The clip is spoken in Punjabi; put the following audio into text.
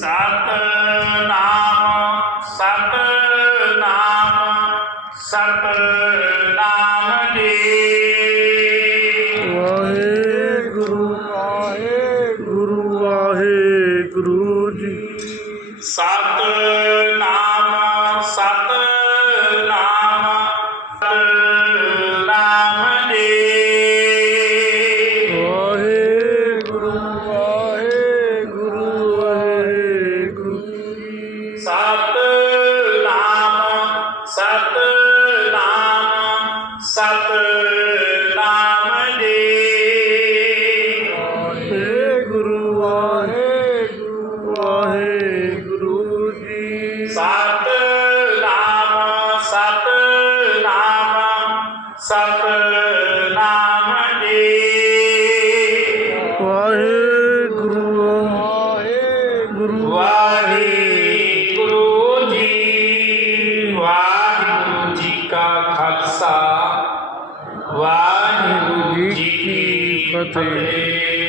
ਜੀ ਸਤ ਨਾਮ ਸਤ ਨਾਮ ਸਤ ਨਾਮ ਜੀ। ਵਾਹਿਗੁਰੂ ਵਾਹਿਗੁਰੂ ਵਾਹਿਗੁਰੂ ਜੀ। ਸਤ ਨਾਮ ਸਤ ਸਤ ਨਾਮ ਸਤ ਨਾਮ ਸਤ ਨਾਮ ਜੀ। ਵਾਹਿਗੁਰੂ ਵਾਹਿਗੁਰੂ ਵਾਹਿਗੁਰੂ ਜੀ। ਸਤ ਨਾਮ ਸਤ ਨਾਮ ਸਤ ਨਾਮ ਜੀ। ਵਾਹਿਗੁਰੂ ਵਾਹਿਗੁਰੂ। ਵਾਹਿਗੁਰੂ 对。